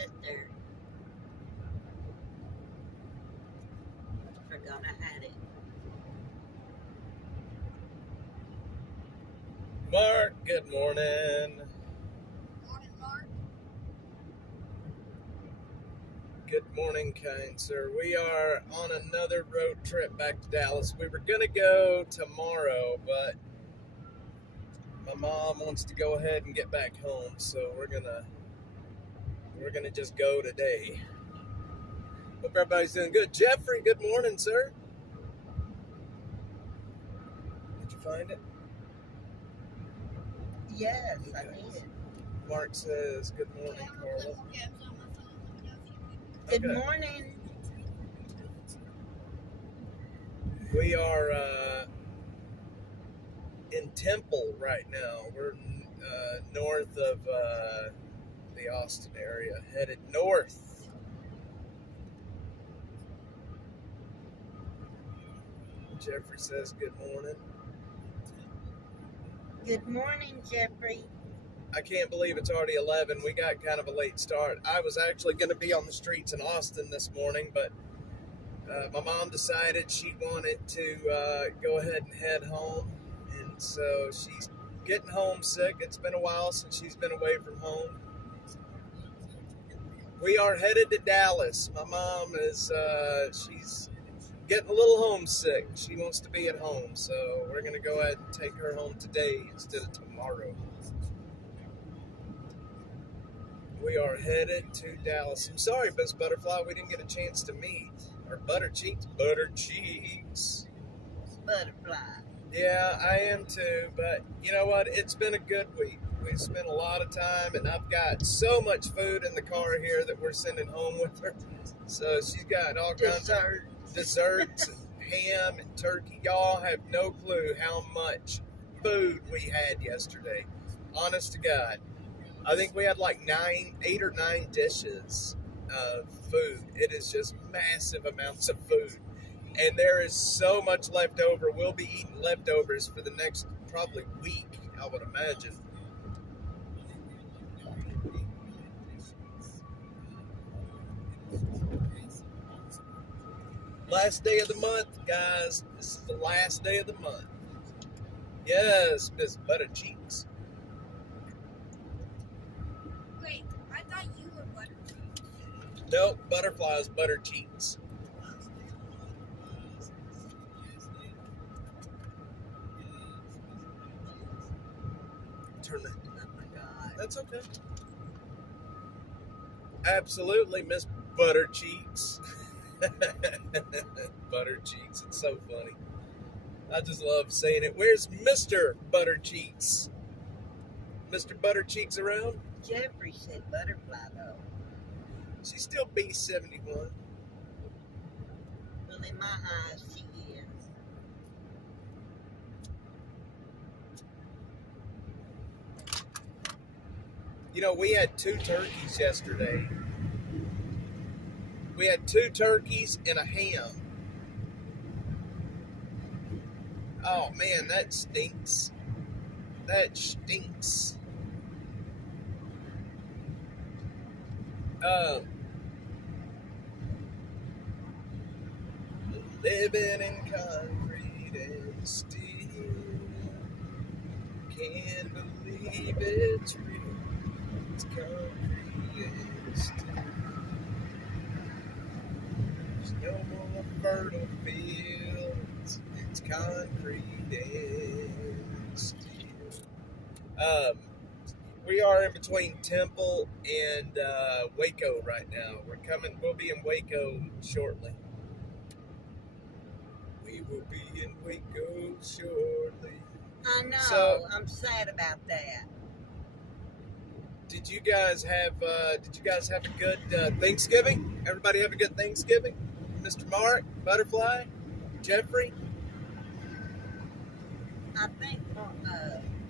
sit there. Forgot I had it. Mark, good morning. Morning, Mark. Good morning, kind sir. We are on another road trip back to Dallas. We were going to go tomorrow, but my mom wants to go ahead and get back home, so we're gonna just go today. Hope everybody's doing good. Jeffrey, good morning, sir. Did you find it? Yes, I Okay. did. Mark says, good morning, Okay, I'm Carla. gonna play more games on my phone. Let me know if you need. Good Okay. morning. We are in Temple right now. We're north of the Austin area, headed north. Jeffrey says good morning. Good morning, Jeffrey. I can't believe it's already 11. We got kind of a late start. I was actually going to be on the streets in Austin this morning, but my mom decided she wanted to go ahead and head home. And so she's getting homesick. It's been a while since she's been away from home. We are headed to Dallas. My mom is, she's getting a little homesick. She wants to be at home. So we're going to go ahead and take her home today instead of tomorrow. We are headed to Dallas. I'm sorry, Miss Butterfly, we didn't get a chance to meet. Or Butter Cheeks. Butterfly. Yeah, I am too, but you know what? It's been a good week. We spent a lot of time, and I've got so much food in the car here that we're sending home with her. So she's got all kinds of desserts and ham and turkey. Y'all have no clue how much food we had yesterday. Honest to God. I think we had like 8 or 9 dishes of food. It is just massive amounts of food. And there is so much left over. We'll be eating leftovers for the next probably week, I would imagine. Last day of the month, guys. This is the last day of the month. Yes, Miss Butter Cheeks. Wait, I thought you were Butter. Nope, Butterfly's Butter Cheeks. Turn that. Oh my God. That's okay. Absolutely, Miss Butter Cheeks. Butter Cheeks. It's so funny. I just love saying it. Where's Mr. Butter Cheeks? Mr. Butter Cheeks around? Jeffrey said butterfly, though. She's still B71. Well, in my eyes, she is. You know, we had 2 turkeys yesterday. We had 2 turkeys and a ham. Oh man, that stinks. That stinks. Living in concrete and steel. Can't believe it's real. It's concrete and steel. There's no more fertile fields. It's concrete and steel. We are in between Temple and Waco right now. We'll be in Waco shortly. We will be in Waco shortly. I know. So- I'm sad about that. Did you guys have a good Thanksgiving? Everybody have a good Thanksgiving? Mr. Mark, Butterfly, Jeffrey? I think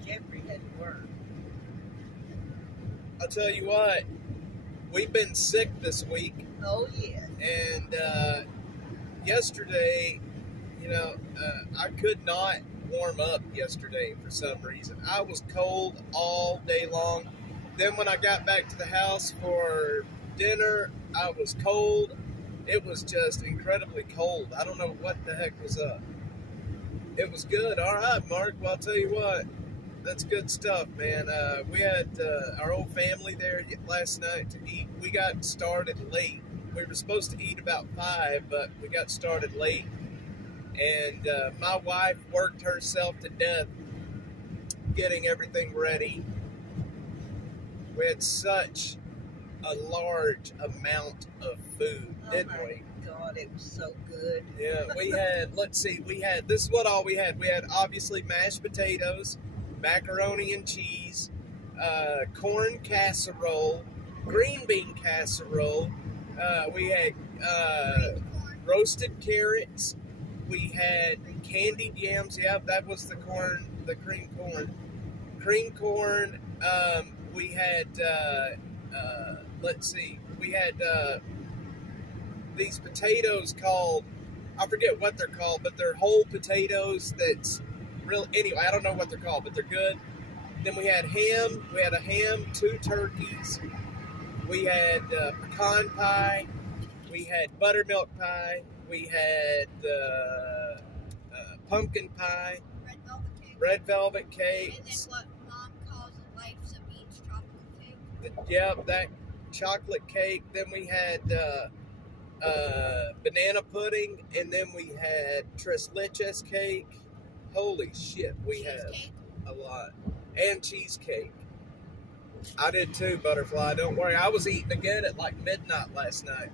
Jeffrey had work. I'll tell you what, we've been sick this week, Oh, yes. and yesterday, I could not warm up yesterday for some reason. I was cold all day long. Then when I got back to the house for dinner. I was cold. It was just incredibly cold. I don't know what the heck was up. It was good. All right, Mark. Well, I'll tell you what. That's good stuff, man. We had our whole family there last night to eat. We got started late. We were supposed to eat about 5, but we got started late. And my wife worked herself to death getting everything ready. We had such a large amount of food, didn't we? God, it was so good. Yeah, we had, this is what all we had. We had obviously mashed potatoes, macaroni and cheese, corn casserole, green bean casserole. We had roasted carrots. We had candied yams. Yeah, that was the corn, the cream corn. Cream corn. We had, we had these potatoes called, I forget what they're called, but they're whole potatoes that's real. Anyway, I don't know what they're called, but they're good. Then we had ham. We had a ham, 2 turkeys. We had pecan pie. We had buttermilk pie. We had pumpkin pie. Red velvet cake. Red velvet cake. And then what Mom calls a Life's a Beach chocolate cake. Yep, that chocolate cake. Then we had banana pudding, and then we had tres leches cake. Holy shit, we had a lot. And cheesecake. I did too, Butterfly. Don't worry. I was eating again at like midnight last night.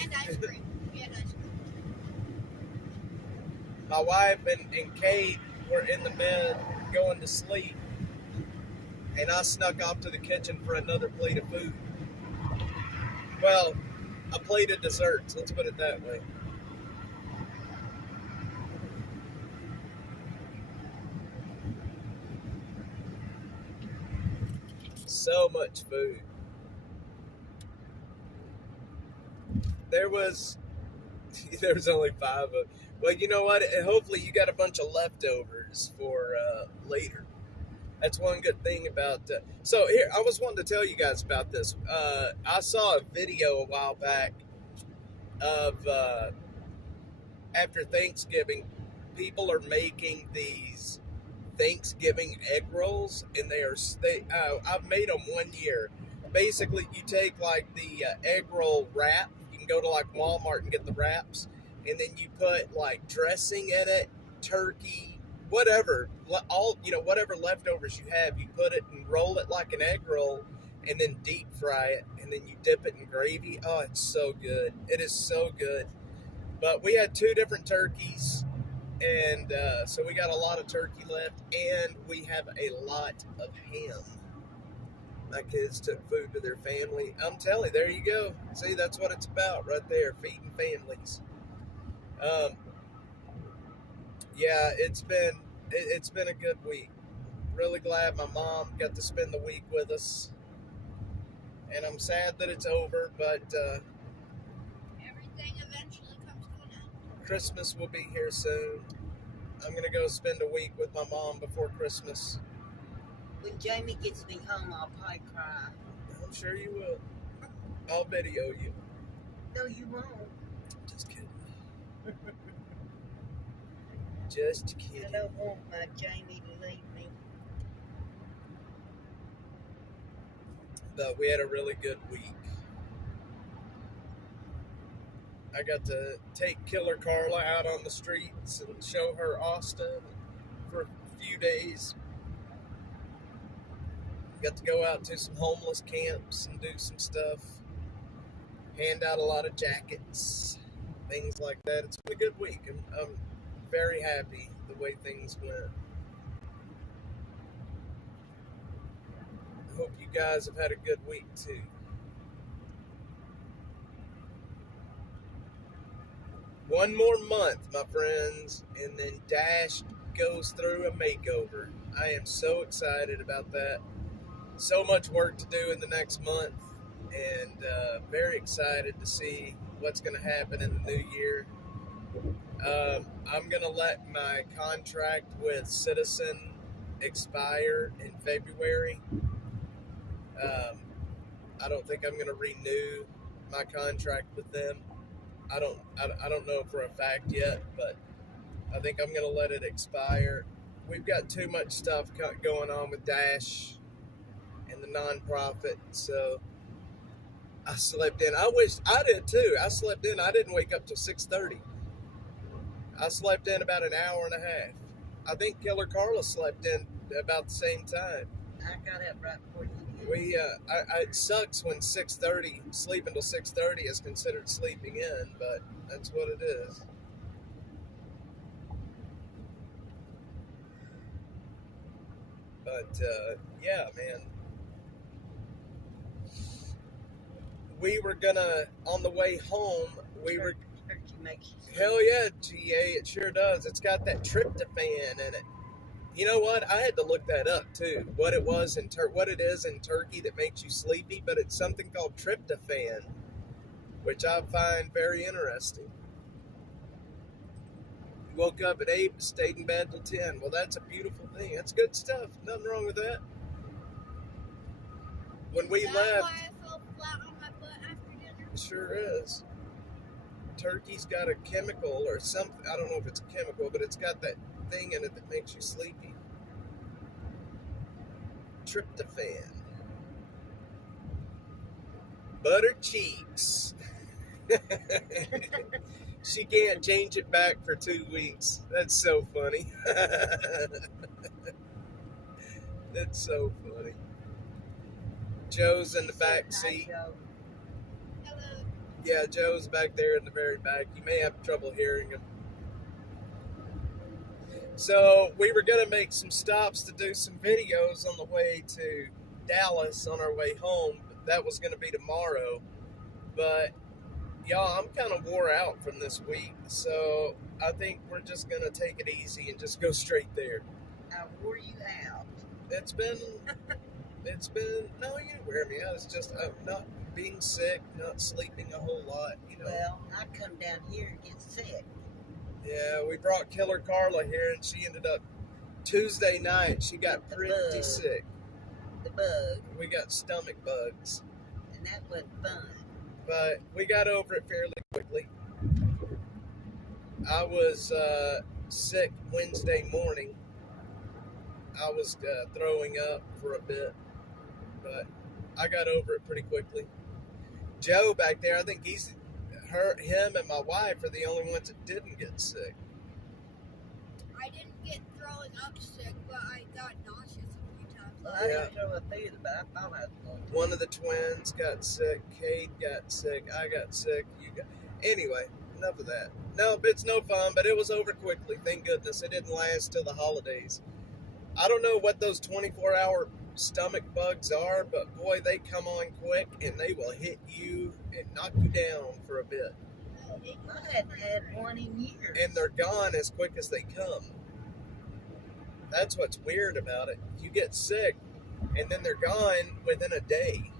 And ice cream. We had ice cream. My wife and Kate were in the bed going to sleep, and I snuck off to the kitchen for another plate of food. Well, a plate of desserts, let's put it that way. So much food. There was only 5 of. Well, you know what? Hopefully you got a bunch of leftovers for later. That's one good thing about. So here, I was wanting to tell you guys about this. I saw a video a while back of after Thanksgiving, people are making these Thanksgiving egg rolls, and I've made them 1 year. Basically, you take like the egg roll wrap. You can go to like Walmart and get the wraps, and then you put like dressing in it, turkey, whatever, whatever leftovers you have, you put it and roll it like an egg roll, and then deep fry it, and then you dip it in gravy. Oh, it's so good. It is so good. But we had 2 different turkeys, and so we got a lot of turkey left, and we have a lot of ham. My kids took food to their family. I'm telling you, there you go. See, that's what it's about right there, feeding families. Yeah, it's been a good week. Really glad my mom got to spend the week with us, and I'm sad that it's over, but Everything eventually comes to an end. Christmas will be here soon. I'm gonna go spend a week with my mom before Christmas. When Jamie gets me home, I'll probably cry. I'm sure you will. I'll video you. No, you won't. Just kidding. Just I kidding. don't want my Jamie to leave me. But we had a really good week. I got to take Killer Carla out on the streets and show her Austin for a few days. Got to go out to some homeless camps and do some stuff. Hand out a lot of jackets, things like that. It's been a good week. I'm very happy the way things went. I hope you guys have had a good week too. One more month, my friends, and then Dash goes through a makeover. I am so excited about that. So much work to do in the next month, and very excited to see what's going to happen in the new year. I'm going to let my contract with Citizen expire in February. I don't think I'm going to renew my contract with them. I don't know for a fact yet, but I think I'm going to let it expire. We've got too much stuff going on with Dash and the nonprofit, so I slept in. I wish I did too. I slept in. I didn't wake up till 6:30. I slept in about an hour and a half. I think Killer Carla slept in about the same time. I got up right before you did. It sucks when 6:30 sleeping till 6:30 is considered sleeping in, but that's what it is. But yeah, man, we were gonna on the way home. Turkey makes you sleep. Hell yeah, GA, it sure does. It's got that tryptophan in it. You know what? I had to look that up too. What it was in what it is in turkey that makes you sleepy, but it's something called tryptophan, which I find very interesting. You woke up at 8, stayed in bed till 10. Well, that's a beautiful thing. That's good stuff. Nothing wrong with that. When we That's left, why I fell flat on my butt after dinner. it sure is. Turkey's got a chemical or something. I don't know if it's a chemical, but it's got that thing in it that makes you sleepy. Tryptophan. Butter cheeks. She can't change it back for 2 weeks. That's so funny. That's so funny. Joe's in the back seat. Joe. Hello. Yeah, Joe's back there in the very back. You may have trouble hearing him. So we were going to make some stops to do some videos on the way to Dallas on our way home. That was going to be tomorrow. But y'all, I'm kind of wore out from this week. So I think we're just going to take it easy and just go straight there. I wore you out. It's been, no, you didn't wear me out. It's just I'm not being sick, not sleeping a whole lot, you know. Well, I come down here and get sick. Yeah, we brought Killer Carla here, and she ended up Tuesday night. She got pretty sick. The bug, We got stomach bugs, and that wasn't fun. but we got over it fairly quickly. I was sick Wednesday morning. I was throwing up for a bit, but I got over it pretty quickly. Joe back there, I think him and my wife are the only ones that didn't get sick. I didn't get throwing up sick, but I got nauseous a few times. Well, I Yeah. didn't throw up either, but I thought I was going to. One of the twins got sick. Kate got sick. I got sick. Anyway, enough of that. No, it's no fun, but it was over quickly. Thank goodness. It didn't last till the holidays. I don't know what those 24-hour stomach bugs are, but boy, they come on quick and they will hit you and knock you down for a bit. I hadn't had one in years. And they're gone as quick as they come. That's what's weird about it. You get sick and then they're gone within a day.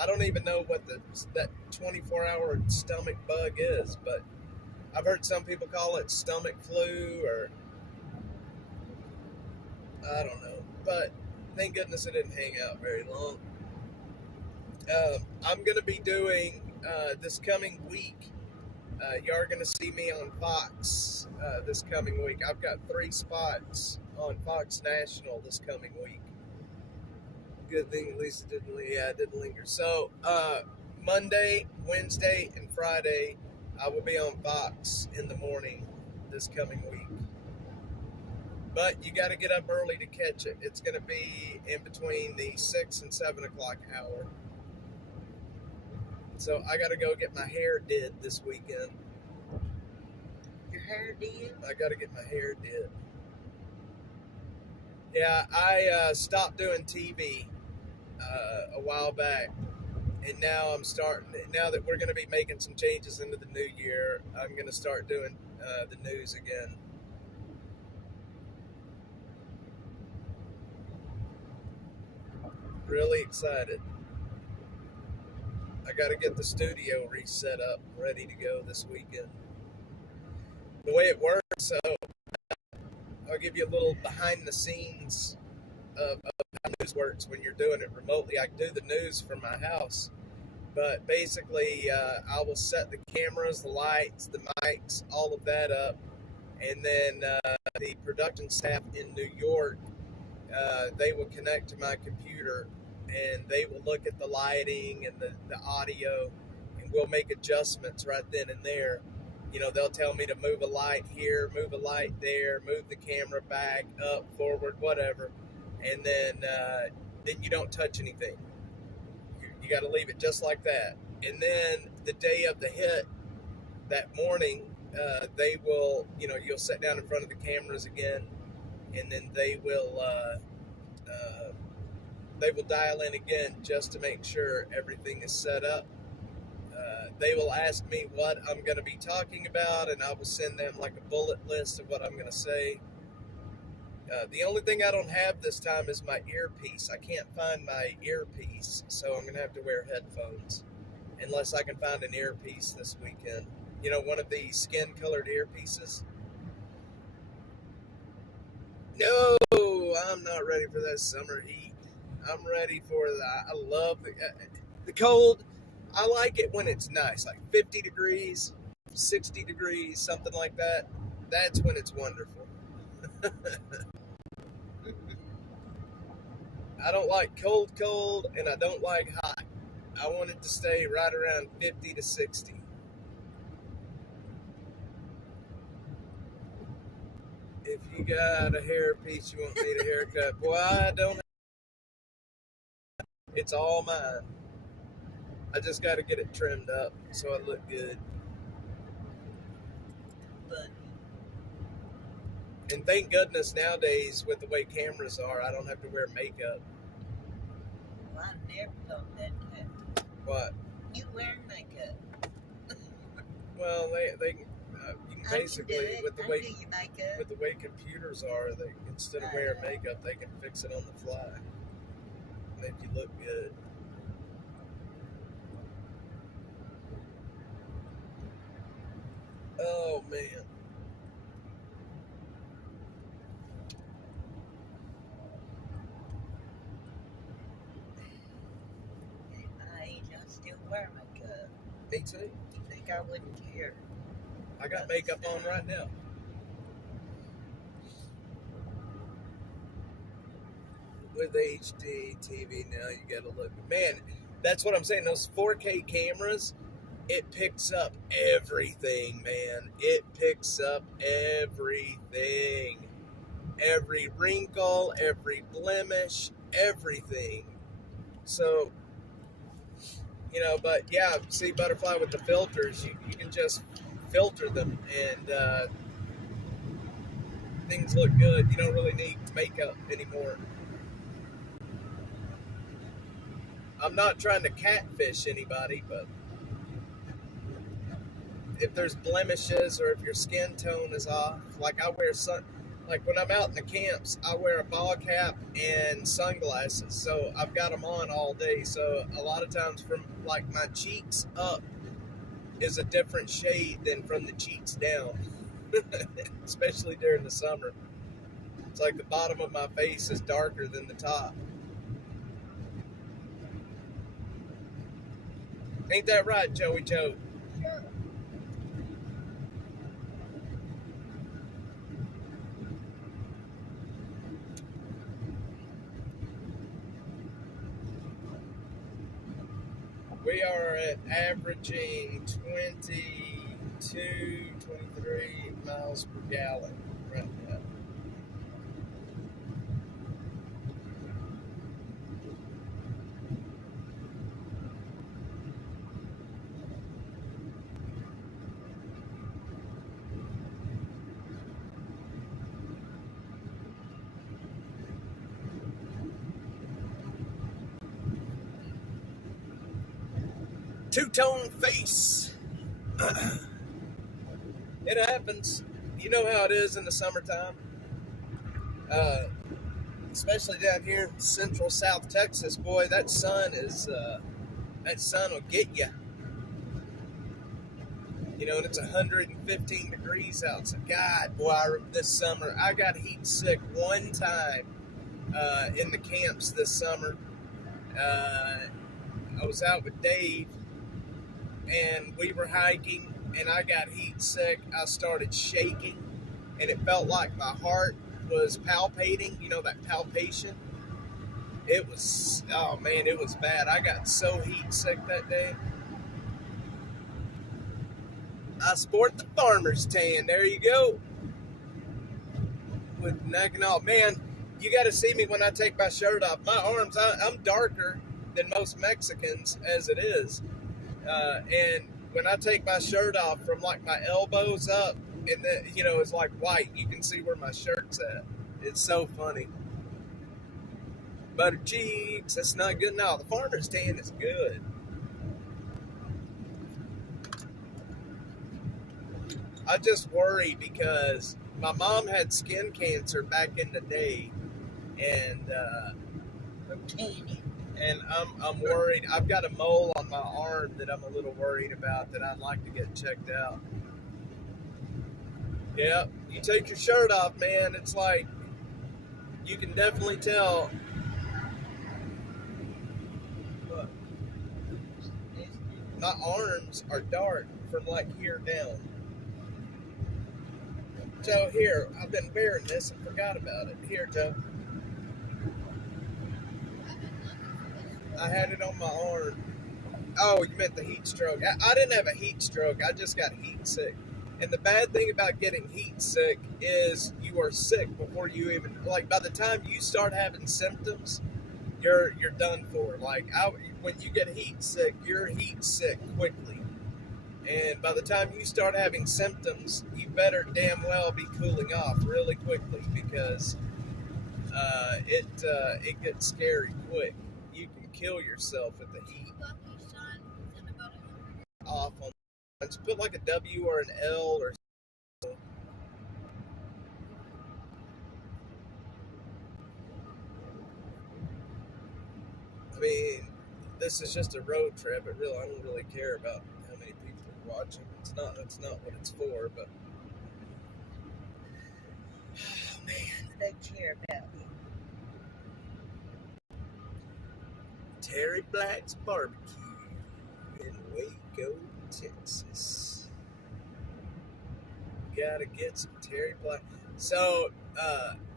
I don't even know what that 24-hour stomach bug is, but I've heard some people call it stomach flu, or I don't know. But thank goodness it didn't hang out very long. I'm going to be doing this coming week. You are going to see me on Fox this coming week. I've got 3 spots on Fox National this coming week. Good thing Lisa didn't linger. So Monday, Wednesday, and Friday, I will be on Fox in the morning this coming week. But you got to get up early to catch it. It's going to be in between the 6 and 7 o'clock hour. So I got to go get my hair did this weekend. Your hair did? I got to get my hair did. Yeah, I stopped doing TV a while back, and now I'm starting. Now that we're going to be making some changes into the new year, I'm going to start doing the news again. Really excited. I got to get the studio reset up, ready to go this weekend. The way it works, so I'll give you a little behind the scenes of how news works when you're doing it remotely. I can do the news from my house, but basically, I will set the cameras, the lights, the mics, all of that up, and then the production staff in New York, they will connect to my computer, and they will look at the lighting and the audio, and we'll make adjustments right then and there. You know, they'll tell me to move a light here, move a light there, move the camera back, up, forward, whatever, and then you don't touch anything. You got to leave it just like that. And then the day of the hit, that morning, they will, you'll sit down in front of the cameras again, and then they will dial in again just to make sure everything is set up. They will ask me what I'm going to be talking about, and I will send them like a bullet list of what I'm going to say. The only thing I don't have this time is my earpiece. I can't find my earpiece, so I'm going to have to wear headphones unless I can find an earpiece this weekend. You know, one of the skin-colored earpieces. No, I'm not ready for that summer heat. I'm ready for I love the cold. I like it when it's nice, like 50 degrees, 60 degrees, something like that. That's when it's wonderful. I don't like cold, and I don't like hot. I want it to stay right around 50 to 60. If you got a hairpiece you want me to haircut, boy, I don't. It's all mine. I just got to get it trimmed up so I look good. But And thank goodness nowadays, with the way cameras are, I don't have to wear makeup. well, I never thought that happened. What? You wear makeup. Well, you can basically, with the I way do your makeup. with the way computers are, they instead of wearing makeup, they can fix it on the fly, make you look good. Oh man. At my age, I still wear makeup. Me too. You think I wouldn't care? I got makeup on right now. With HD TV now, you gotta look. Man, that's what I'm saying. Those 4K cameras, it picks up everything, man. It picks up everything. Every wrinkle, every blemish, everything. So, but yeah, see, Butterfly, with the filters, you can just filter them, and things look good. You don't really need makeup anymore. I'm not trying to catfish anybody, but if there's blemishes or if your skin tone is off, like I wear like when I'm out in the camps, I wear a ball cap and sunglasses, so I've got them on all day. So a lot of times, from like my cheeks up is a different shade than from the cheeks down, especially during the summer. It's like the bottom of my face is darker than the top. Ain't that right, Joey Joe? Sure. We are at averaging 23 miles per gallon right now. Two-tone face. It happens. You know how it is in the summertime. Especially down here in central South Texas, boy, that sun will get you. And it's 115 degrees out. So God, boy, this summer I got heat sick one time, in the camps this summer. I was out with Dave, and we were hiking, and I got heat sick. I started shaking, and it felt like my heart was palpating, that palpation. It was, oh man, it was bad. I got so heat sick that day. I sport the farmer's tan. There you go. With neck and all. Man, you got to see me when I take my shirt off. My arms, I'm darker than most Mexicans as it is. And when I take my shirt off from like my elbows up, and then, it's like white. You can see where my shirt's at. It's so funny. Butter cheeks, that's not good. No, the farmer's tan is good. I just worry because my mom had skin cancer back in the day, and I'm worried. I've got a mole on my arm that I'm a little worried about that I'd like to get checked out. Yeah, you take your shirt off, man. It's like you can definitely tell. Look, my arms are dark from like here down. Joe, here, I've been wearing this and forgot about it. Here, Joe. I had it on my arm. Oh, you meant the heat stroke. I didn't have a heat stroke. I just got heat sick. And the bad thing about getting heat sick is you are sick before you even, like, by the time you start having symptoms, you're done for. Like, when you get heat sick, you're heat sick quickly. And by the time you start having symptoms, you better damn well be cooling off really quickly because it gets scary quick. You can kill yourself with the heat. Off on, just put like a W or an L or something. I mean, this is just a road trip. I don't really care about how many people are watching. That's not what it's for. But oh man, They care about you. Terry Black's barbecue in Waco, Texas. Gotta get some Terry Black. So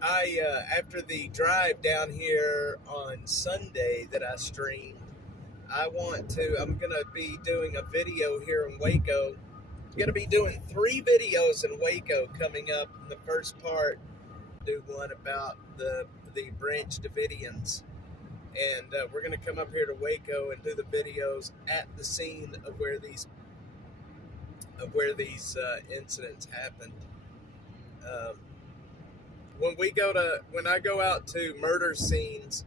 I after the drive down here on Sunday that I streamed, I'm gonna be doing a video here in Waco. I'm gonna be doing 3 videos in Waco coming up. In the first part, do one about the Branch Davidians. And we're going to come up here to Waco and do the videos at the scene of where these incidents happened. When I go out to murder scenes,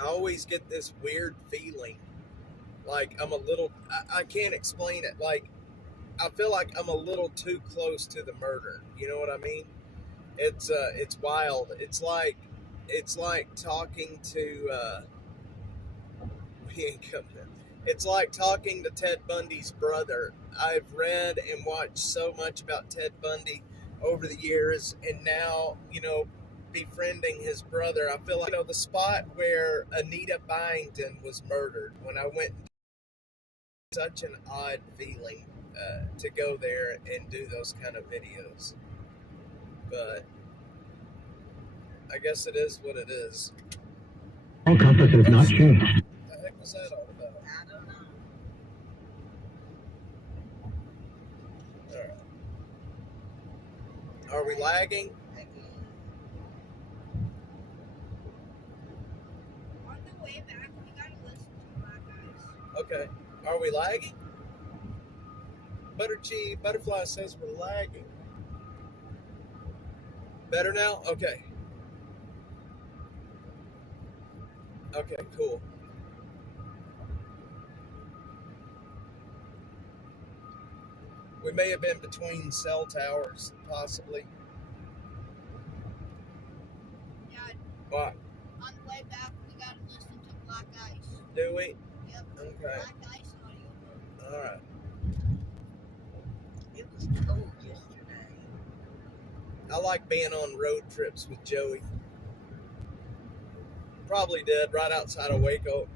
I always get this weird feeling, like I can't explain it. Like I feel like I'm a little too close to the murder. You know what I mean? It's wild. It's like talking to we ain't coming in. It's like talking to Ted Bundy's brother. I've read and watched so much about Ted Bundy over the years, and now, befriending his brother, I feel like, the spot where Anita Byington was murdered, when I went, such an odd feeling to go there and do those kind of videos. But I guess it is what it is. All compass has not changed. What the heck was that all about? I don't know. All right. Are we lagging? On the way back, we gotta listen to Black Eyes. Okay. Are we lagging? Butterfly says we're lagging. Better now? Okay. Okay, cool. We may have been between cell towers, possibly. Dad, What? on the way back, we gotta listen to Black Eyes. Do we? Yep. Okay. Black Eyes audio. All right. It was cold yesterday. I like being on road trips with Joey. Probably did, right outside of Waco.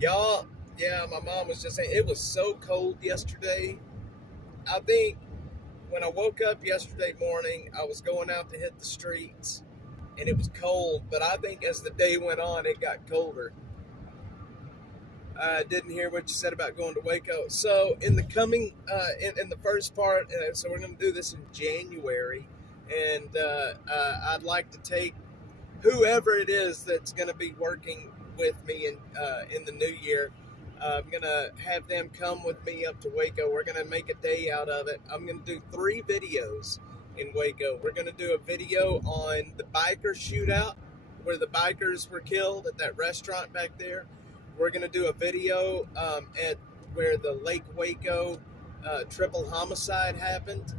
Y'all, yeah, my mom was just saying it was so cold yesterday. I think when I woke up yesterday morning, I was going out to hit the streets and it was cold, but I think as the day went on, it got colder. I didn't hear what you said about going to Waco. So in the coming, in the first part, so we're going to do this in January, and I'd like to take whoever it is that's going to be working with me in the new year. I'm going to have them come with me up to Waco. We're going to make a day out of it. I'm going to do 3 videos in Waco. We're going to do a video on the biker shootout where the bikers were killed at that restaurant back there. We're going to do a video at where the Lake Waco triple homicide happened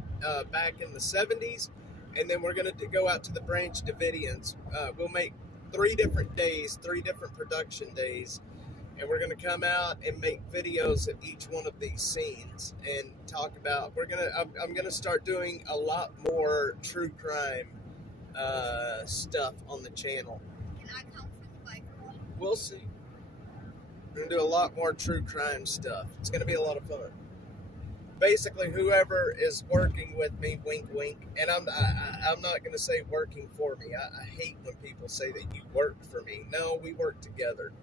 back in the 70s. And then we're going to go out to the Branch Davidians. We'll make 3 different days, 3 different production days. And we're going to come out and make videos of each one of these scenes and talk about, I'm going to start doing a lot more true crime stuff on the channel. Can I come for the biker one? We'll see. We're going to do a lot more true crime stuff. It's going to be a lot of fun. Basically, whoever is working with me, wink, wink, and I'm not going to say working for me. I hate when people say that you work for me. No, we work together.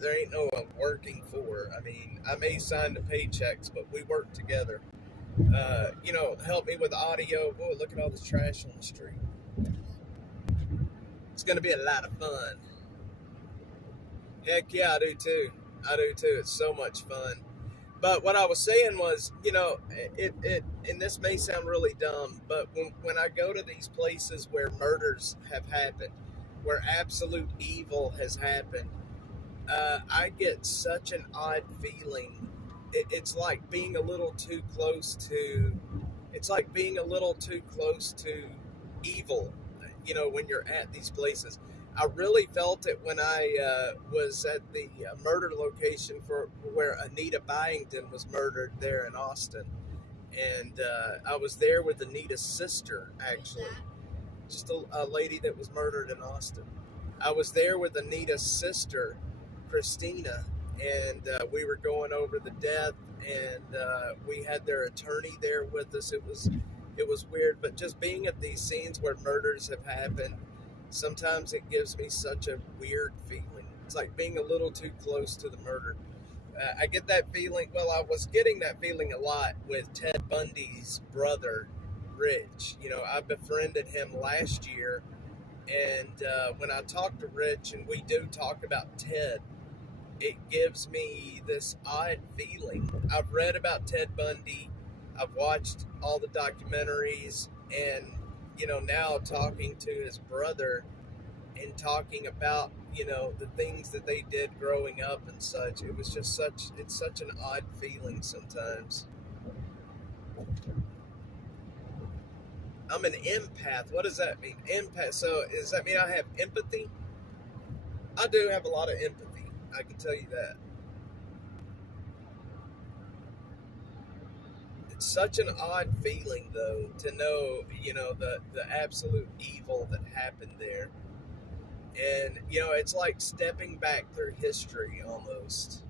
There ain't no working for. I mean, I may sign the paychecks, but we work together. Help me with audio. Boy, look at all this trash on the street. It's going to be a lot of fun. Heck yeah, I do too. It's so much fun. But what I was saying was, and this may sound really dumb, but when I go to these places where murders have happened, where absolute evil has happened, I get such an odd feeling. It's like being a little too close to. It's like being a little too close to evil. When you're at these places. I really felt it when I was at the murder location for where Anita Byington was murdered there in Austin, and I was there with Anita's sister, actually, just a lady that was murdered in Austin. I was there with Anita's sister, Christina, and we were going over the death, and we had their attorney there with us. It was weird, but just being at these scenes where murders have happened, sometimes it gives me such a weird feeling. It's like being a little too close to the murder. I get that feeling. Well, I was getting that feeling a lot with Ted Bundy's brother, Rich. I befriended him last year, and when I talk to Rich and we do talk about Ted, it gives me this odd feeling. I've read about Ted Bundy. I've watched all the documentaries, and now talking to his brother and talking about the things that they did growing up and such, it's such an odd feeling sometimes. I'm an empath. What does that mean? Empath. So does that mean I have empathy? I do have a lot of empathy. I can tell you that. It's such an odd feeling, though, to know, the absolute evil that happened there. And, it's like stepping back through history almost.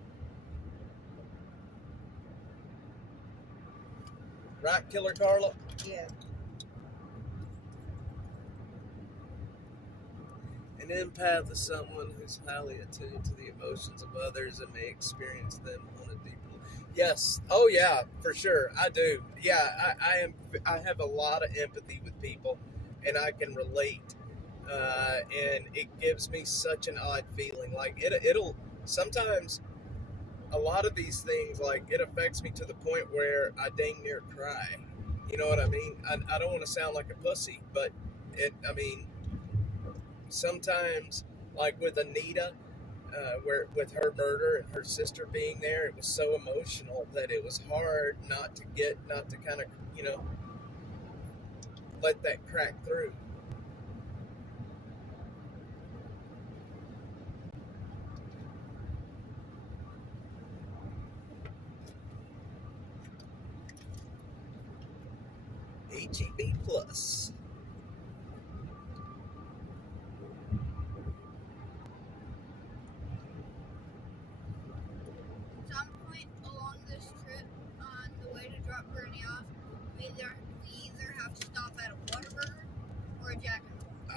Right, Killer Carla? Yeah. An empath is someone who's highly attuned to the emotions of others and may experience them on a deeper level. Yes. Oh, yeah, for sure. I do. Yeah, I have a lot of empathy with people, and I can relate. And it gives me such an odd feeling. Like, it'll sometimes, a lot of these things, like, it affects me to the point where I dang near cry. You know what I mean? I don't want to sound like a pussy, but sometimes, like with Anita, where with her murder and her sister being there, it was so emotional that it was hard not to kind of, let that crack through. HEB Plus.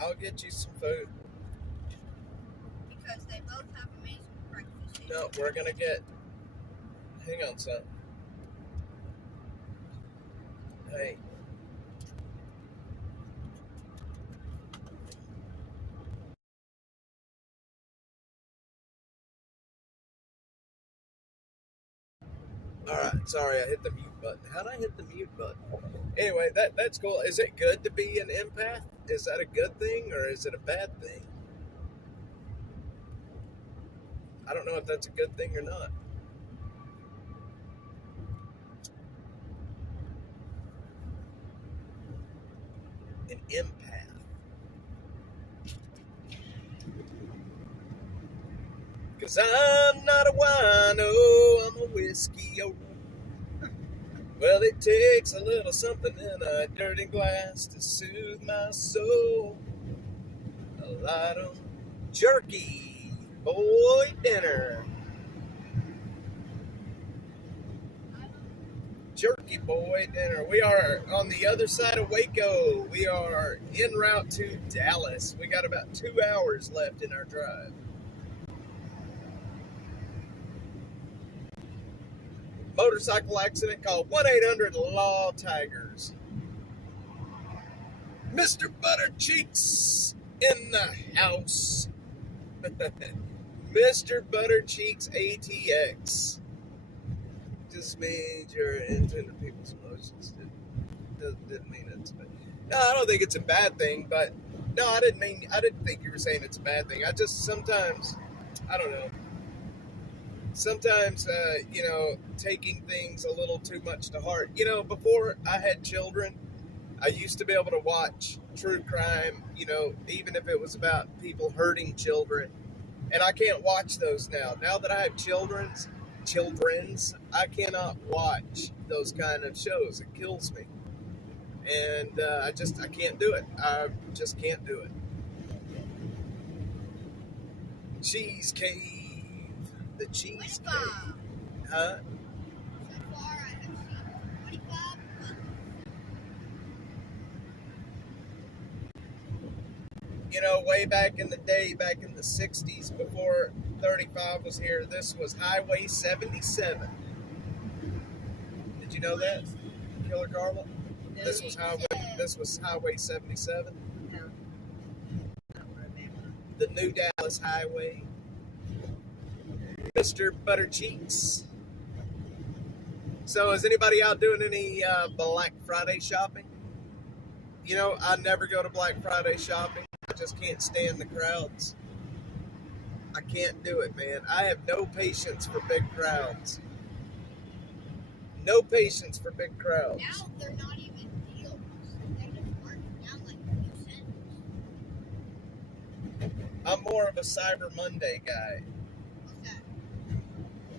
I'll get you some food. Because they both have amazing breakfast. No, we're gonna get. Hang on, son. Hey. All right, sorry, I hit the mute button. How'd I hit the mute button? Anyway, that's cool. Is it good to be an empath? Is that a good thing or is it a bad thing? I don't know if that's a good thing or not. An empath. Cause I'm not a wino, I'm a whiskey-o. Well, it takes a little something in a dirty glass to soothe my soul. A lot of jerky boy dinner. Jerky boy dinner. We are on the other side of Waco. We are en route to Dallas. We got about 2 hours left in our drive. Motorcycle accident, call 1-800-LAW-TIGERS. Mr. Buttercheeks in the house. Mr. Buttercheeks ATX. Just means you're into people's emotions. Didn't mean it's bad. No, I don't think it's a bad thing, but no, I didn't think you were saying it's a bad thing. I just sometimes, I don't know. Sometimes, taking things a little too much to heart. Before I had children, I used to be able to watch true crime, even if it was about people hurting children. And I can't watch those now. Now that I have children's, I cannot watch those kind of shows. It kills me. And I can't do it. I just can't do it. Cheese Cave. The Cheese Cave. Huh? So far, I have seen 25 months. Way back in the day, back in the 60s, before 35 was here, this was Highway 77. Did you know that, Killer Carla? This was Highway 77. No. I don't remember. The New Dallas Highway. Mr. Buttercheeks. So is anybody out doing any Black Friday shopping? I never go to Black Friday shopping. I just can't stand the crowds. I can't do it, man. I have no patience for big crowds. No patience for big crowds. Now they're not even deals. They just mark down like 2 cents. I'm more of a Cyber Monday guy. What's that?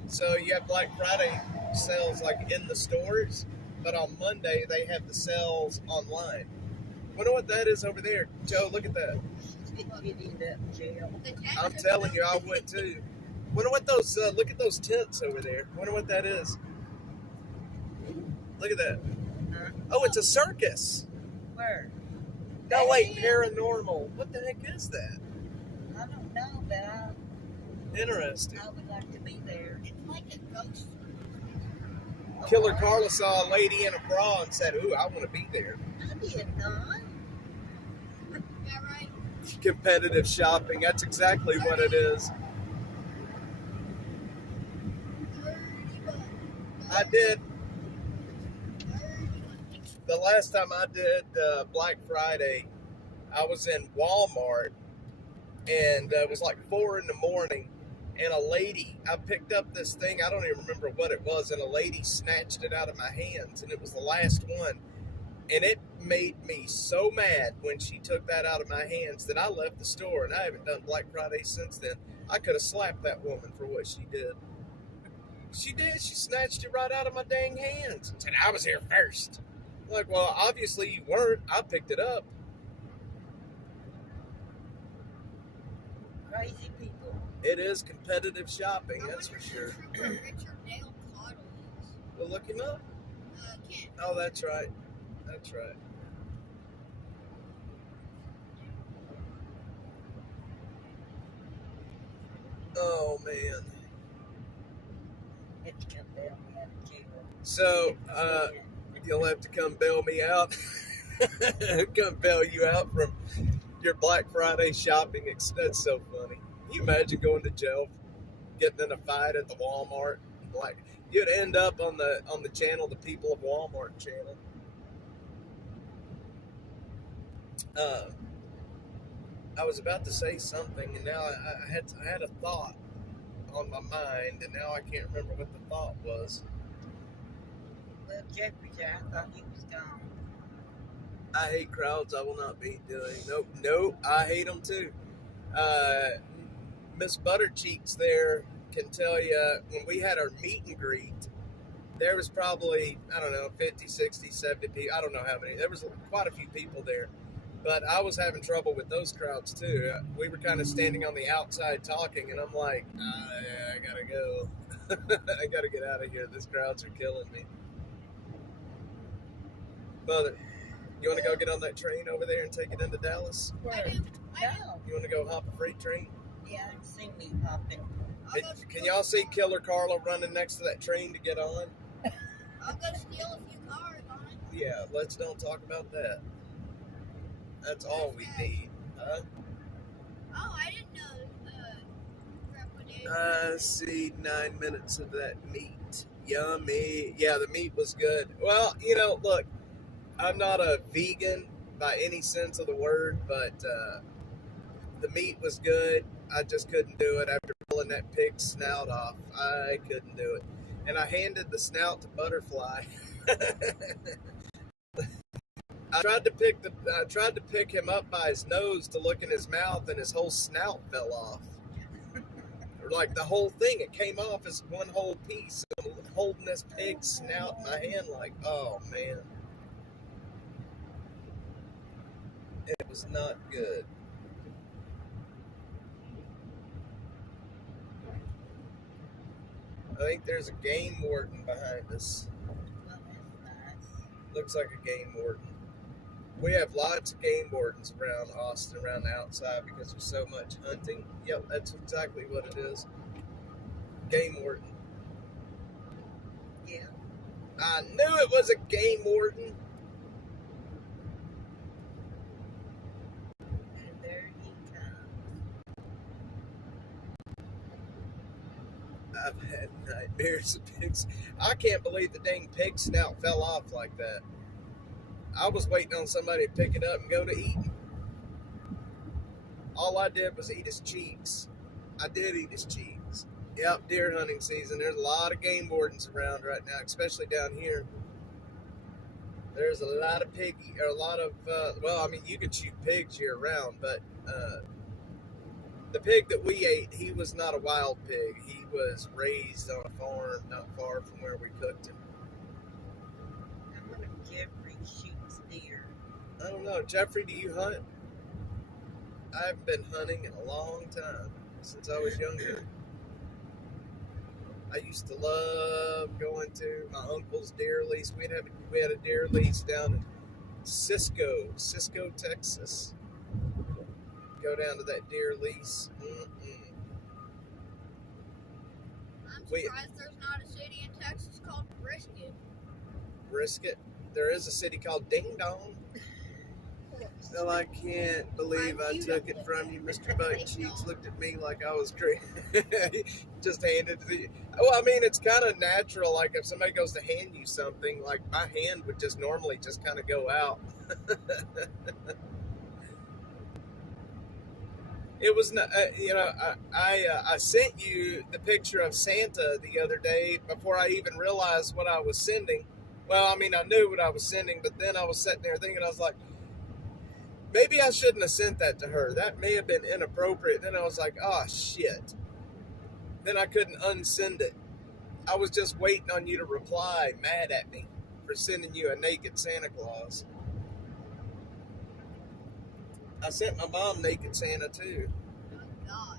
So you have Black Friday sales like in the stores, but on Monday they have the sales online. Wonder what that is over there, Joe? Look at that. You'd end up in jail. I'm telling you, I would too. Wonder what those. Look at those tents over there. Wonder what that is. Look at that. Huh? Oh, it's a circus. Where? No, wait, paranormal. What the heck is that? I don't know, but Interesting. I would like to be there. It's like a ghost. Killer Carla saw a lady in a bra and said, "Ooh, I want to be there." I did not. Yeah, right? Competitive shopping. That's exactly what it is. 30 bucks. I did. 30 bucks. The last time I did Black Friday, I was in Walmart, and it was like 4 in the morning, and a lady, I picked up this thing, I don't even remember what it was, and a lady snatched it out of my hands, and it was the last one, and it made me so mad when she took that out of my hands that I left the store, and I haven't done Black Friday since then. I could have slapped that woman for what she did. She did. She snatched it right out of my dang hands and said, "I was here first." I'm like, well, obviously you weren't. I picked it up. Crazy people. It is competitive shopping, I that's for wonder sure. who Richard Dale Cottle is. Well, look him up. Kent. Oh, that's right. That's right. Oh man. Had to come bail me out of jail. So you'll have to come bail me out. Come bail you out from your Black Friday shopping. That's so funny. Can you imagine going to jail, getting in a fight at the Walmart? Like you'd end up on the channel, the People of Walmart channel. I was about to say something, and now I had a thought on my mind, and now I can't remember what the thought was. Well, Jeffrey's there. I thought he was gone. I hate crowds. I will not be doing. Nope. I hate them too. Miss Buttercheeks there can tell you when we had our meet and greet, there was probably, I don't know, 50, 60, 70 people. I don't know how many. There was quite a few people there. But I was having trouble with those crowds too. We were kind of standing on the outside talking, and I'm like, I gotta go. I gotta get out of here. These crowds are killing me. Mother, you want to go get on that train over there and take it into Dallas? I do. No. You want to go hop a freight train? Yeah, I've seen me hopping. Can y'all see Killer Carla running next to that train to get on? I'll go steal a few cars on it. Yeah, let's don't talk about that. That's all we need, huh? Oh, I didn't know. Grandpa Dave. I see 9 minutes of that meat. Yummy. Yeah, the meat was good. Well, look, I'm not a vegan by any sense of the word, but the meat was good. I just couldn't do it after pulling that pig's snout off. I couldn't do it. And I handed the snout to Butterfly. I tried to pick him up by his nose to look in his mouth, and his whole snout fell off. Like the whole thing, it came off as one whole piece. I'm holding this pig's snout in my hand, like, oh man, it was not good. I think there's a game warden behind us. Well, that's nice. Looks like a game warden. We have lots of game wardens around Austin, around the outside, because there's so much hunting. Yep, that's exactly what it is. Game warden. Yeah. I knew it was a game warden. And there he comes. I've had nightmares of pigs. I can't believe the dang pig snout fell off like that. I was waiting on somebody to pick it up and go to eating. All I did was eat his cheeks. I did eat his cheeks. Yep, deer hunting season. There's a lot of game wardens around right now, especially down here. There's a lot of you could shoot pigs year round, but the pig that we ate, he was not a wild pig. He was raised on a farm not far from where we cooked him. I wonder if Jeffrey shoots deer. I don't know. Jeffrey, do you hunt? I haven't been hunting in a long time, since I was younger. I used to love going to my uncle's deer lease. We had a deer lease down in Cisco, Texas. Go down to that deer lease. I'm surprised there's not a city in Texas called Brisket. Brisket? There is a city called Ding Dong. Well, I can't believe I took it from you. Mr. Butt Cheeks looked at me like I was crazy. Just handed it to you. Well, I mean, it's kind of natural. Like if somebody goes to hand you something, like my hand would just normally just kind of go out. It was not, I sent you the picture of Santa the other day before I even realized what I was sending. Well, I mean, I knew what I was sending, but then I was sitting there thinking, I was like, maybe I shouldn't have sent that to her. That may have been inappropriate. Then I was like, oh, shit. Then I couldn't unsend it. I was just waiting on you to reply mad at me for sending you a naked Santa Claus. I sent my mom naked Santa, too. Oh, God.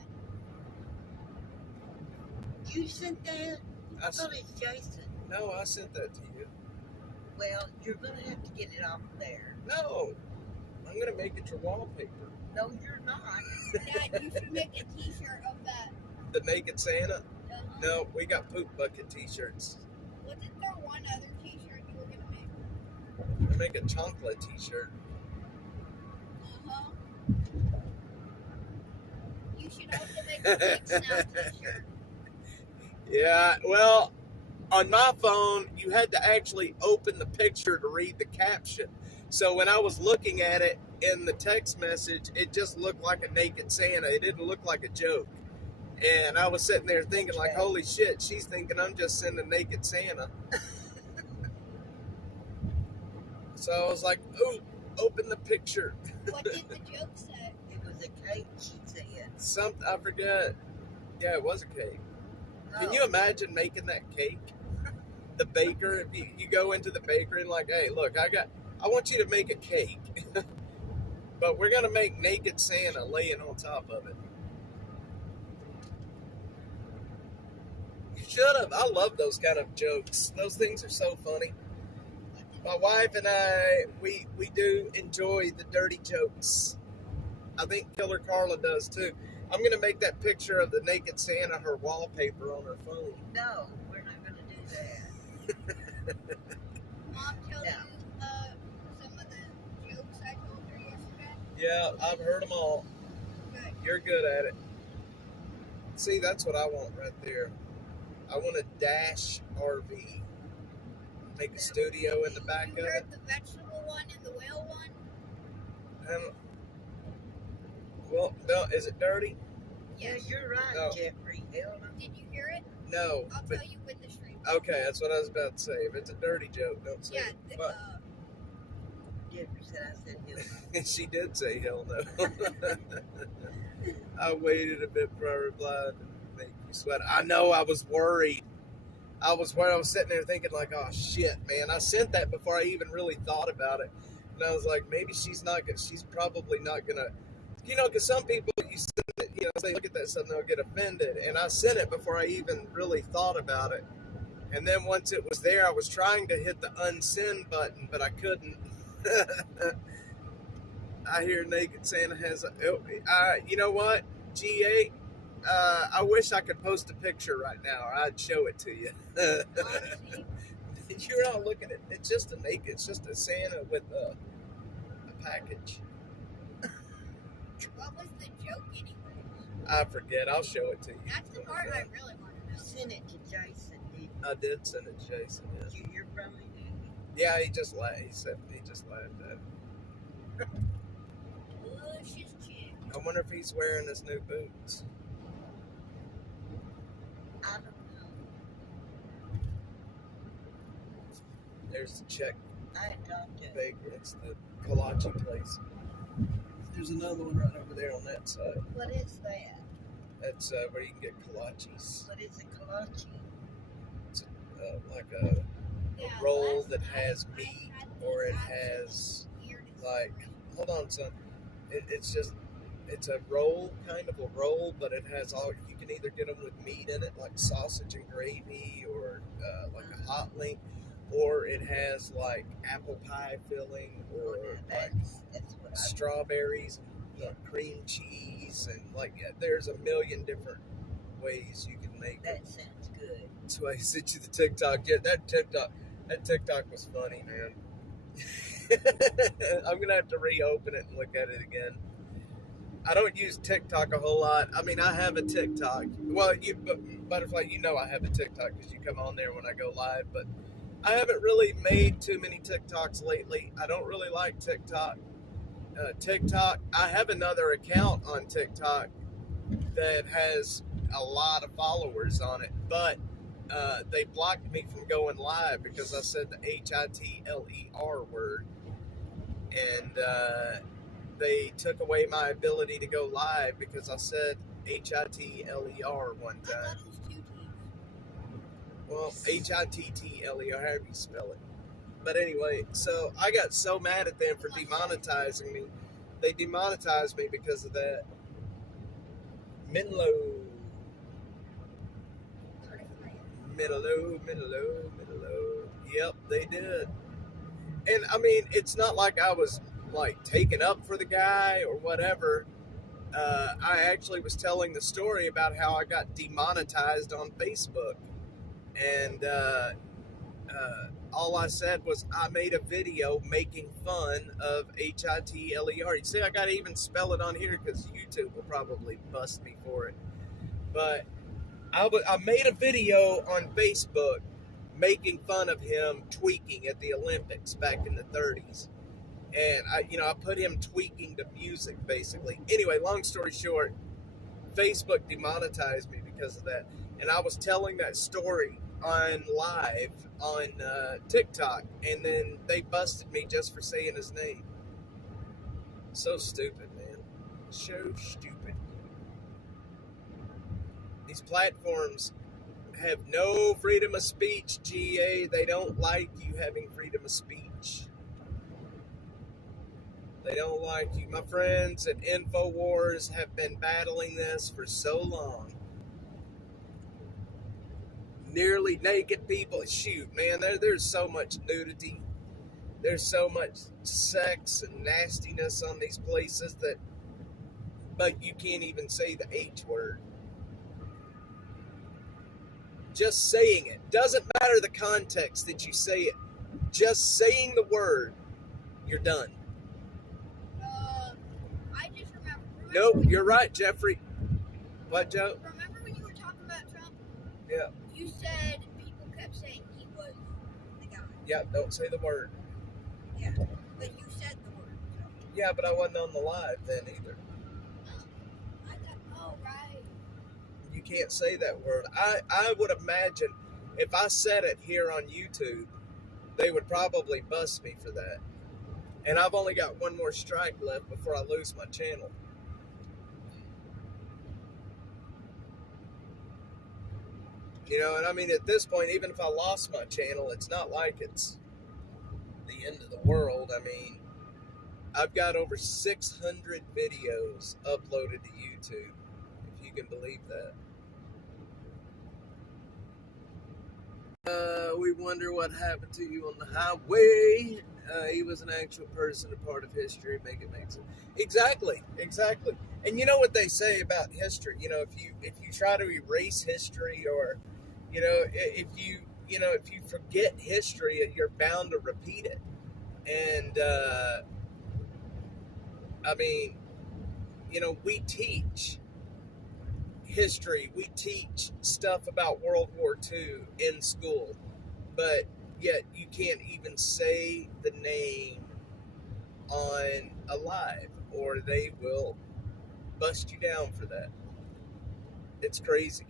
You sent that? I I thought it's Jason. No, I sent that to you. Well, you're going to have to get it off there. No. I'm going to make it your wallpaper. No, you're not. Dad, you should make a t-shirt of that. The Naked Santa? Uh-huh. No, we got poop bucket t-shirts. Wasn't there one other t-shirt you were gonna make? I make a chocolate t-shirt. Uh-huh. You should also make a big snout t-shirt. Yeah, well, on my phone, you had to actually open the picture to read the caption. So when I was looking at it in the text message, it just looked like a naked Santa. It didn't look like a joke. And I was sitting there thinking, like, holy shit, she's thinking I'm just sending naked Santa. So I was like, ooh, open the picture. What did the joke say? It was a cake, she said. Something, I forget. Yeah, it was a cake. Can you imagine making that cake? The baker, if you go into the bakery and like, hey, look, I want you to make a cake. But we're going to make naked Santa laying on top of it. You should have. I love those kind of jokes. Those things are so funny. My wife and I, we do enjoy the dirty jokes. I think Killer Carla does too. I'm going to make that picture of the naked Santa her wallpaper on her phone. No, we're not going to do that. Mom tell No. you some of the jokes I told her yesterday? Yeah, I've heard them all. Good. You're good at it. See, that's what I want right there. I want a dash RV. Make a studio in the back You of heard it. the vegetable one and the whale one? Well, no, is it dirty? Yeah, Yes. you're right, No. Jeffrey. Hell no. Did you hear it? No. I'll But tell you when the stream. okay, that's what I was about to say. If it's a dirty joke, don't say Yeah. it. But Jeffrey said I said hell no. she did say hell no. I waited a bit before I replied to make you sweat. I know, I was worried. I was sitting there thinking like, oh shit, man. I sent that before I even really thought about it. And I was like, maybe she's probably not gonna, because some people, you send it, they look at that stuff and they'll get offended. And I sent it before I even really thought about it. And then once it was there, I was trying to hit the unsend button, but I couldn't. I hear Naked Santa has you know what, GA? I wish I could post a picture right now, or I'd show it to you. Honestly, You're not looking at it's just it's just a Santa with a package. what was the joke anyway? I forget. I'll show it to you. That's the part I really want to know. Send it to Jason, did you? I did send it to Jason. Did you hear from him? Yeah, he just laughed. He said he just laughed at it. Luscious chick. I wonder if he's wearing his new boots. I don't know. There's the Czech I had talked to him. bakery. It's the kolache place. There's another one right over there on that side. What is that? That's where you can get kolaches. What is a kolache? It's like a Yeah, roll last that time has I meat, had the or it absolute has weirdest like, thing. hold on, son. It's a roll, kind of a roll, but it has you can either get them with meat in it, like sausage and gravy, or like a hot link, or it has like apple pie filling, or like That's what I strawberries and cream cheese, and there's a million different ways you can make it. That sounds good. That's why I sent you the TikTok. Yeah, that TikTok was funny, man. I'm gonna have to reopen it and look at it again. I don't use TikTok a whole lot. I mean, I have a TikTok. Well, Butterfly, I have a TikTok because you come on there when I go live. But I haven't really made too many TikToks lately. I don't really like TikTok. I have another account on TikTok that has a lot of followers on it, but they blocked me from going live because I said the HITLER word, and they took away my ability to go live because I said HITLER one I thought time. it was 2 T's. Well, HITTLER, however you spell it. But anyway, so I got so mad at them for demonetizing me. They demonetized me because of that. Menlo. Yep, they did. And I mean, it's not like I was like taking up for the guy or whatever. I actually was telling the story about how I got demonetized on Facebook, and all I said was I made a video making fun of Hitler. You see, I gotta even spell it on here because YouTube will probably bust me for it. But I made a video on Facebook making fun of him tweaking at the Olympics back in the 30s. And I put him tweaking to music basically. Anyway, long story short, Facebook demonetized me because of that. And I was telling that story on live on TikTok, and then they busted me just for saying his name. So stupid, man. So stupid. These platforms have no freedom of speech, GA. They don't like you having freedom of speech. They don't like you. My friends at InfoWars have been battling this for so long. Nearly naked people. Shoot, man, there's so much nudity. There's so much sex and nastiness on these places but you can't even say the H word. Just saying it. Doesn't matter the context that you say it. Just saying the word, you're done. I just remember Nope, you're right, Jeffrey. What, Joe? Remember when you were talking about Trump? Yeah. You said people kept saying he was the guy. Yeah, don't say the word. Yeah, but you said the word. So. Yeah, but I wasn't on the live then either. Right. You can't say that word. I would imagine if I said it here on YouTube, they would probably bust me for that. And I've only got one more strike left before I lose my channel. You know, and I mean, at this point, even if I lost my channel, it's not like it's the end of the world. I mean, I've got over 600 videos uploaded to YouTube, if you can believe that. We wonder what happened to you on the highway. He was an actual person, a part of history. Make it make sense. Exactly. And you know what they say about history? You know, if you try to erase history, or if you forget history, you're bound to repeat it. And I mean, we teach history, we teach stuff about World War II in school, but yet you can't even say the name on a live, or they will bust you down for that. It's crazy,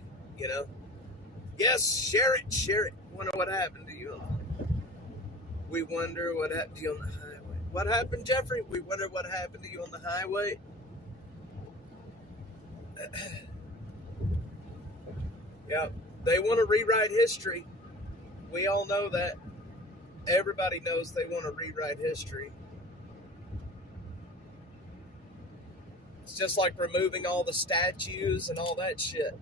Yes, share it. Wonder what happened to you. We wonder what happened to you on the highway. What happened, Jeffrey? We wonder what happened to you on the highway. Yeah, they want to rewrite history. We all know that. Everybody knows they want to rewrite history. It's just like removing all the statues and all that shit,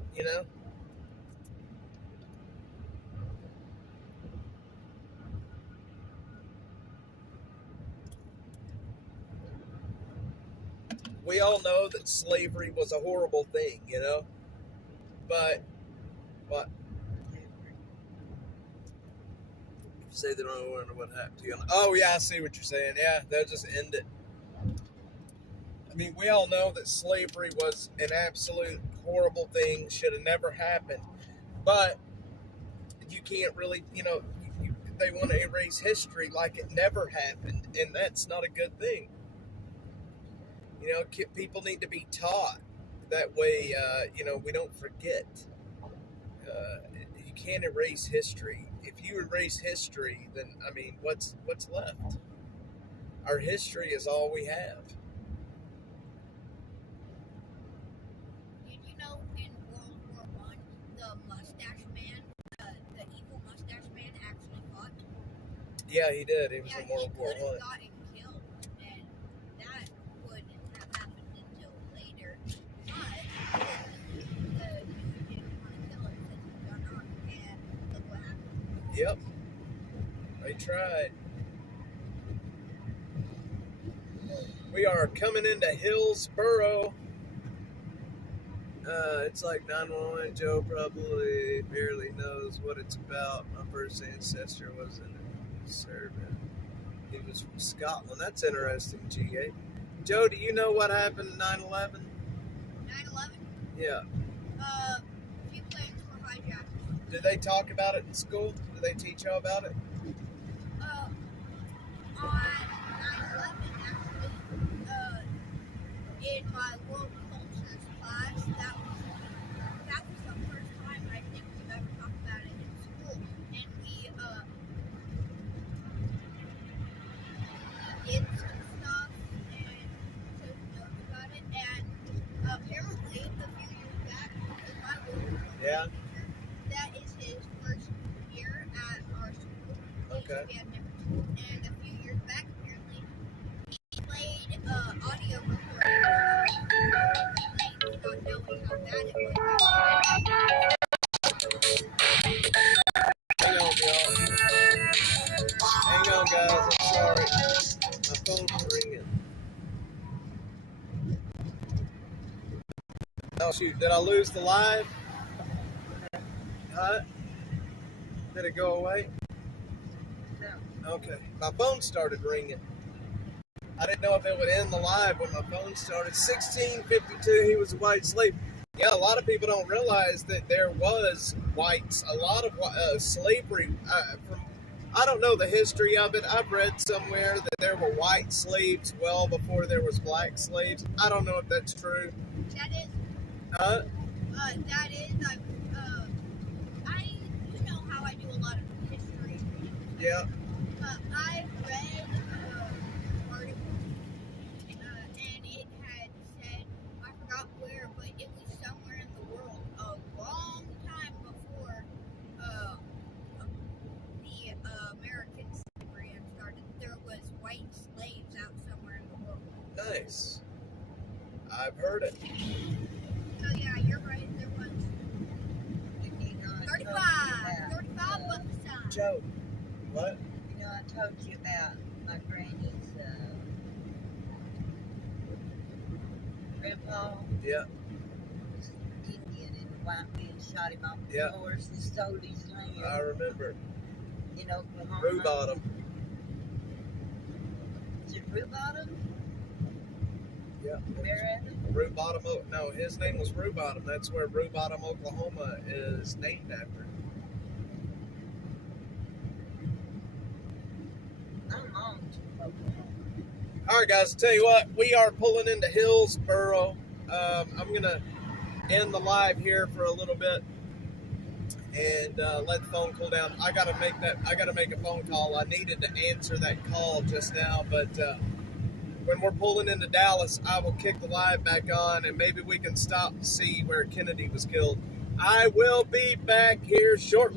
We all know that slavery was a horrible thing, But what? You say they don't wonder what happened to you. Oh yeah, I see what you're saying. Yeah, they'll just end it. I mean, we all know that slavery was an absolute horrible thing, should have never happened. But you can't really, they want to erase history like it never happened, and that's not a good thing. People need to be taught. That way, we don't forget. You can't erase history. If you erase history, then, I mean, what's left? Our history is all we have. Did you know in World War I, the mustache man, the evil mustache man actually fought? Yeah, he did. He was in World War I. He could have gotten killed, and that wouldn't have happened until later. But the dude didn't want to kill him, so he got on, and look what happened. Yep. They tried. We are coming into Hillsboro. It's like 911. Joe probably barely knows what it's about. My first ancestor was in a servant. He was from Scotland. That's interesting, GA. Joe, do you know what happened in 9/11? 9/11? Yeah. Few planes were hijacked. Did they talk about it in school? Did they teach you about it? On 9/11, actually, in my world cultures class, that was the first time I think we've ever talked about it in school, and we did some stuff and took notes about it, and apparently a few years back, in my world Yeah. teacher, that is his first year at our school. Okay. We had different schools, and a few years back, apparently, he played audio recordings of planes, not knowing how bad it was. Hang on, y'all. Hang on, guys. I'm sorry. My phone's ringing. Oh, shoot. Did I lose the live? Huh? Did it go away? No. Okay. My phone started ringing. I didn't know if it would end the live when my phone started. 1652, he was a white slave. Yeah, a lot of people don't realize that there was whites, a lot of slavery. I don't know the history of it. I've read somewhere that there were white slaves well before there was black slaves. I don't know if that's true. That is, Huh? that is, you know how I do a lot of history reading. Yeah. I read an article, and it had said, I forgot where, but it was somewhere in the world a long time before the American slavery had started. There was white slaves out somewhere in the world. Nice. I've heard it. So yeah, you're right, there was. You know, I 35! told 35 was the sign. Joe. What? you know, I told you about my granny's grandpa. Yeah. Was Indian, and the white man shot him off the Yeah. horse and stole his land I remember. in Oklahoma. Rue Bottom. Is it Rue Bottom? Yeah. Marietta? Rue Bottom. No, his name was Rue Bottom. That's where Rue Bottom, Oklahoma is named after. I'm on to Oklahoma. All right, guys. I'll tell you what. We are pulling into Hillsboro. I'm gonna end the live here for a little bit and let the phone cool down. I gotta make a phone call. I needed to answer that call just now, but when we're pulling into Dallas, I will kick the live back on, and maybe we can stop to see where Kennedy was killed. I will be back here shortly.